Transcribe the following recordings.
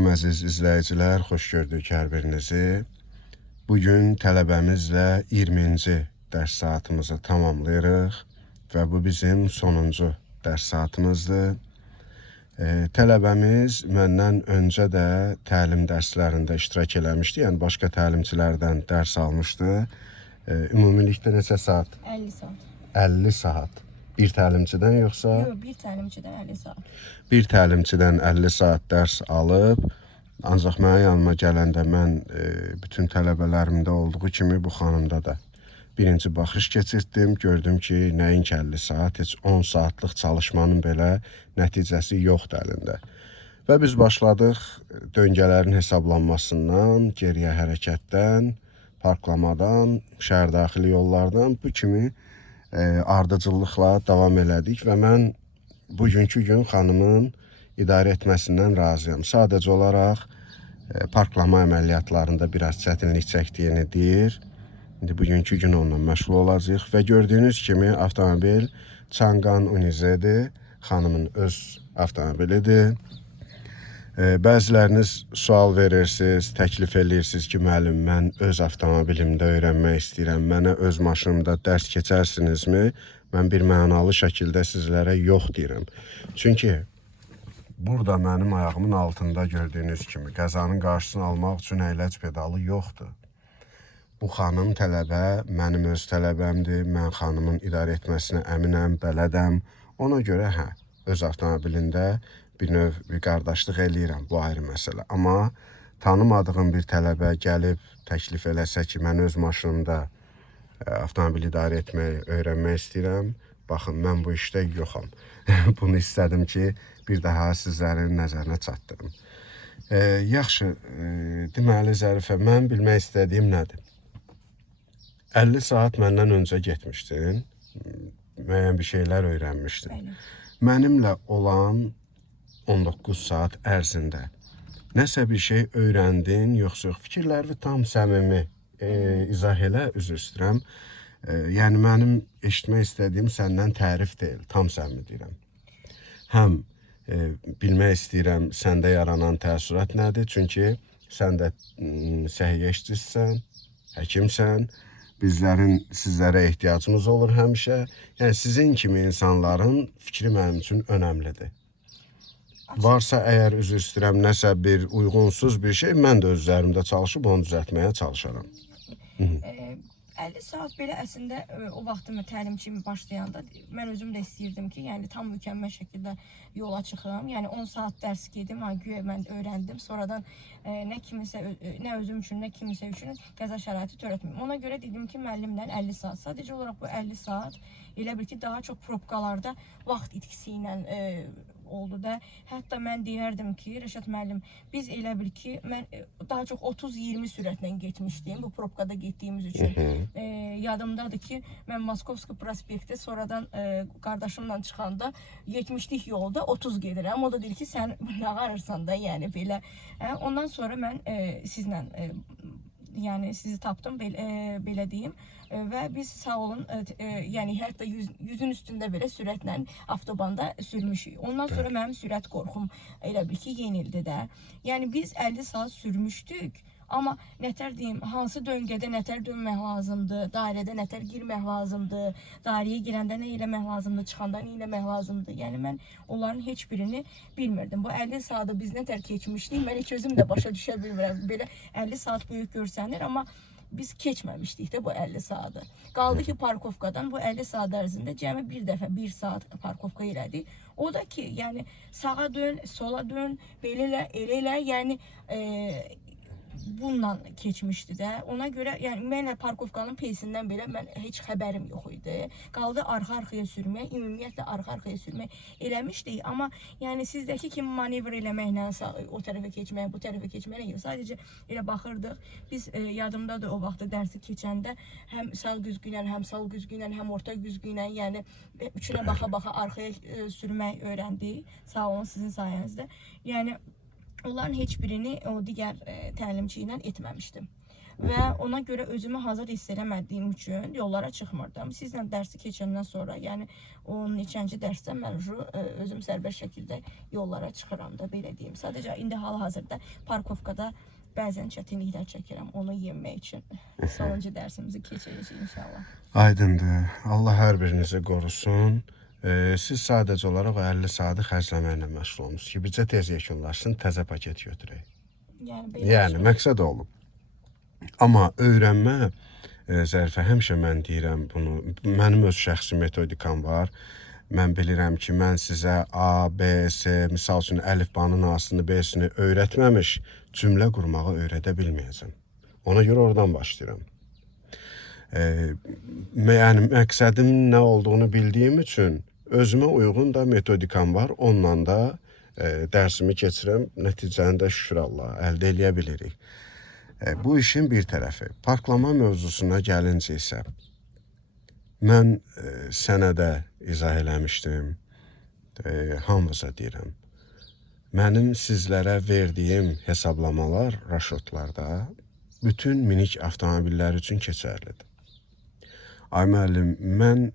Salam əziz izləyicilər, xoş gördük hər birinizi. Bugün tələbəmizlə 20-ci dərs saatımızı tamamlayırıq və bu bizim sonuncu dərs saatımızdır. Tələbəmiz məndən öncə də təlim dərslərində iştirak eləmişdi, yəni başqa təlimçilərdən dərs almışdı. Ümumilikdə neçə saat? 50 saat. 50 saat. Bir təlimçidən yoxsa? Yox, bir təlimçidən 50 saat. Bir təlimçidən 50 saat dərs alıb, ancaq mənim yanıma gələndə mən bütün tələbələrimdə olduğu kimi bu xanımda da birinci baxış keçirtdim. Gördüm ki, nəinki 50 saat, heç 10 saatlıq çalışmanın belə nəticəsi yoxdur əlində. Və biz başladıq döngələrin hesablanmasından, geriyə hərəkətdən, parklamadan, şəhər daxili yollardan bu kimi ardıcıllıqla davam elədik və mən bugünkü gün xanımın idarə etməsindən razıyam. Sadəcə olaraq parklama əməliyyatlarında biraz çətinlik çəkdiyini deyir. İndi bugünkü gün onunla məşğul olacağıq və gördüyünüz kimi avtomobil Changan Unize'dir. Xanımın öz avtomobilidir. Bəziləriniz sual verirsiniz, təklif edirsiniz ki, müəllim, mən öz avtomobilimdə öyrənmək istəyirəm, mənə öz maşınımda dərs keçərsinizmi? Mən bir mənalı şəkildə sizlərə yox deyirəm. Çünki burada mənim ayağımın altında gördüyünüz kimi qəzanın qarşısını almaq üçün əyləc pedalı yoxdur. Bu xanım tələbə, mənim öz tələbəmdir, mən xanımın idarə etməsinə əminəm, bələdəm. Ona görə öz avtomobilində bir növ bir qardaşlıq eləyirəm, bu ayrı məsələ. Amma tanımadığım bir tələbə gəlib təklif eləsə ki, mən öz maşınımda avtomobil idarə etməyi öyrənmək istəyirəm. Baxın, mən bu işdə yoxam. Bunu istədim ki, bir daha sizlərin nəzərinə çatdırım. Yaxşı, deməli Zərifə, mən bilmək istədiyim nədir? 50 saat məndən öncə getmişdin, müəyyən bir şeylər öyrənmişdin. Mənimlə olan 19 saat ərzində nəsə bir şey öyrəndin, yoxsa fikirlərini tam səmimi izah elə, üzr istəyirəm. Yəni mənim eşitmək istədiyim səndən tərif deyil, tam səmimi deyirəm. Həm bilmək istəyirəm səndə yaranan təəssürat nədir? Çünki sən də səhiyyə işçisisən, həkimsən. Bizlərin sizlərə ehtiyacımız olur həmişə. Yəni sizin kimi insanların fikri mənim üçün önəmlidir. Varsa əgər üzr istəyirəm nəsə bir uyğunsuz bir şey, mən də öz üzərimdə çalışıb onu düzəltməyə çalışaram. 50 saat belə əslində o vaxtımı təlimçimi başlayanda mən özüm də istəyirdim ki, yəni tam mükəmməl şəkildə yola çıxım. Yəni 10 saat dərs gedim, güya mən öyrəndim. Sonradan nə özüm üçün, nə kimisə üçün qəza şəraiti törətməyim. Ona görə dedim ki, müəllimlə 50 saat. Sadəcə olaraq bu 50 saat elə bir ki, daha çox probkalarda vaxt itkisi ilə oldu da. Hətta mən deyərdim ki, Rəşad müəllim, biz elə bil ki, mən daha çox 30-20 sürətlə getmişdim bu probkada getdiyimiz üçün. Yadımdadır ki, mən Moskovski prospektdə sonradan qardaşımla çıxanda 70'lik yolda 30 gedirəm. O da deyir ki, sən nə qarırsan da, yəni belə. Ondan sonra mən sizlə yəni sizi tapdım, belə deyim. Və biz sağ olun, yəni hətta 100'ün üstündə belə sürətlə avtobanda sürmüşük. Ondan sonra mənim sürət qorxum elə bil ki, yenildi də. Yəni biz 50 saat sürmüşdük. Amma nətər deyim, hansı döngədə nətər dönmək lazımdır, dairədə nətər girmək lazımdır, dairəyə girəndə nə eləmək lazımdır, çıxanda nə eləmək lazımdır. Yəni mən onların heç birini bilmirdim. Bu 50 saatı biz nətər keçmişdik, mən heç özüm də başa düşə bilmirəm. Belə 50 saat böyük görsənir, amma biz keçməmişdik də bu 50 saatı. Qaldı ki, parkovkadan bu 50 saat ərzində cəmi bir dəfə 1 saat parkovka elədik. O da ki, yəni sağa dön, sola dön, belə elə, elə elə, yəni bununla keçmişdi də. Ona görə yəni mənlə parkovkanın peysindən belə mən heç xəbərim yox idi. Qaldı arxa-arxaya sürmək, ümumiyyətlə arxa-arxaya sürmək eləmişdik. Amma yəni sizdəki kimi manevr eləməklə o tərəfə keçmək, bu tərəfə keçməklə yox. Sadəcə elə baxırdıq. Biz yadımdadır o vaxtda dərsi keçəndə həm sağ güzgü ilə, həm sol güzgü ilə, həm orta güzgü ilə, yəni üçünə baxa-baxa arxaya sürmək öyrəndik. Sağ olun sizin sayənizdə. Yəni onların heç birini o digər təlimçi ilə etməmişdim. və ona görə özümü hazır hiss eləmədiyim üçün yollara çıxmırdım. Sizlə dərsi keçəndən sonra, yəni o neçənci dərsdə mən özüm sərbəst şəkildə yollara çıxıram da, belə deyim. Sadəcə indi hal-hazırda parkovkada bəzən çətinliklər çəkirəm onu yemək üçün. Sonuncu dərsimizi keçirəcəyik inşallah. Aydındır. Allah hər birinizi qorusun. Siz sadəcə olaraq o 50 saatı xərcləməklə məşğul olmusunuz ki, bircə tez yekunlaşsın, təzə paket götürək. Yəni məqsəd olub. Amma öyrənmə Zərifə, həmişə mən deyirəm bunu, mənim öz şəxsi metodikam var. Mən bilirəm ki, mən sizə A, B, S, misal üçün əlifbanın A-sını, B-sini öyrətməmiş cümlə qurmağı öyrədə bilməyəcəm. Ona görə oradan başlayıram. Yəni məqsədim nə olduğunu bildiyim üçün özümə uyğun da metodikam var. Onunla da dərsimi keçirəm, nəticəni də şükür Allah əldə eləyə bilirik. Bu işin bir tərəfi. Parklama mövzusuna gəlincə isə, mən sənə də izah eləmişdim, hamınıza deyirəm. Mənim sizlərə verdiyim hesablamalar raşotlarda bütün minik avtomobillər üçün keçərlidir. Ay müəllim, mən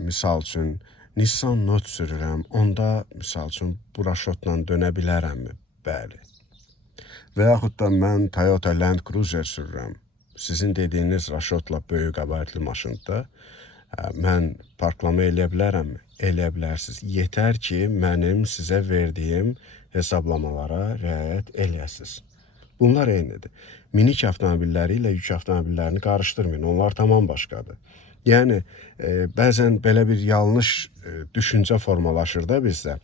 misal üçün Nissan Note sürürəm, onda misal üçün bu raşotla dönə bilərəmmi? Bəli. Və yaxud da mən Toyota Land Cruiser sürürəm. Sizin dediyiniz raşotla böyük qabaritli maşında mən parklama eləyə bilərəmmi? Eləyə bilərsiniz. Yetər ki, mənim sizə verdiyim hesablamalara riayət eləyəsiniz. Bunlar eynidir. Minik avtomobilləri ilə yük avtomobillərini qarışdırmayın. Onlar tamam başqadır. Yəni, bəzən belə bir yanlış düşüncə formalaşır da bizdə.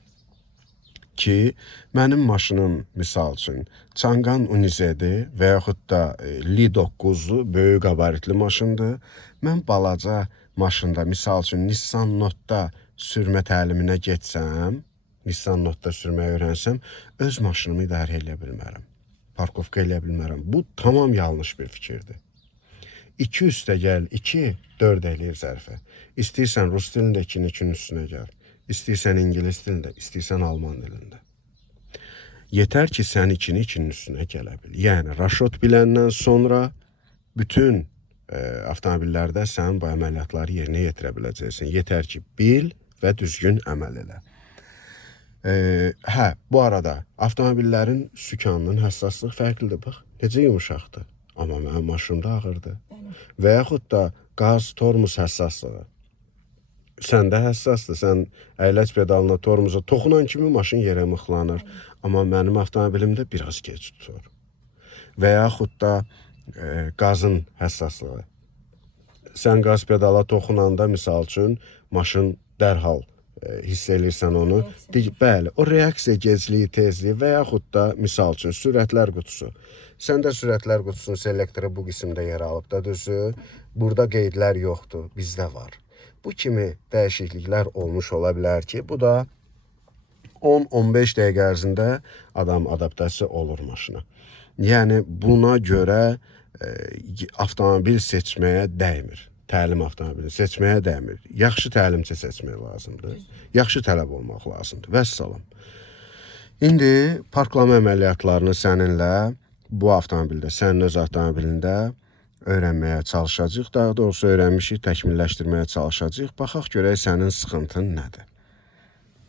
Ki, mənim maşınım misal üçün Çangan Unize'dir və yaxud da Li 9'lu böyük qabaritli maşındır. Mən balaca maşında misal üçün Nissan Note-da sürmə təliminə getsəm, Nissan Note-da sürməyi öyrənsəm, öz maşınımı idarə eləyə bilmərəm. Parkovka eləyə bilmərəm. Bu tamam yanlış bir fikirdir. 2 üstə gəl, 2, 4 eləyir Zərifə. İstəyirsən rus dilində 2-nin üstünə gəl. İstəyirsən ingilis dilində, istəyirsən alman dilində. Yetər ki, sən 2-nin üstünə gələ bil. Yəni, raşot biləndən sonra bütün avtomobillərdə sən bu əməliyyatları yerinə yetirə biləcəksən. Yetər ki, bil və düzgün əməl elə. Bu arada avtomobillərin sükanının həssaslıq fərqlidir. Bax, necə yumuşaqdır. Amma mənim maşınımda ağırdır. Və yaxud da qaz, tormuz həssaslığı. Səndə həssasdır. Sən əyləc pedalına, tormuza toxunan kimi maşın yerə mıxlanır. Amma mənim avtomobilimdə biraz gec tutur. Və yaxud da qazın həssaslığı. Sən qaz pedala toxunanda, misal üçün, maşın dərhal hiss eləyirsən onu. Bəli, o reaksiya gecliyi, tezliyi və yaxud da, misal üçün, sürətlər qutusu. Səndə sürətlər qutusunun selektoru bu qismdə yer alıb da düzü. Burada qeydlər yoxdur, bizdə var. Bu kimi dəyişikliklər olmuş ola bilər ki, bu da 10-15 dəqiqə ərzində adam adaptasiya olur maşına. Yəni, buna görə avtomobil seçməyə dəymir. Təlim avtomobili seçməyə dəymir. Yaxşı təlimçi seçmək lazımdır. Yaxşı tələb olmaq lazımdır. Vəssalam. İndi parklama əməliyyatlarını səninlə bu avtomobildə, sənin öz avtomobilində öyrənməyə çalışacağıq. Daha doğrusu öyrənmişik, təkmilləşdirməyə çalışacağıq. Baxaq görək sənin sıxıntın nədir?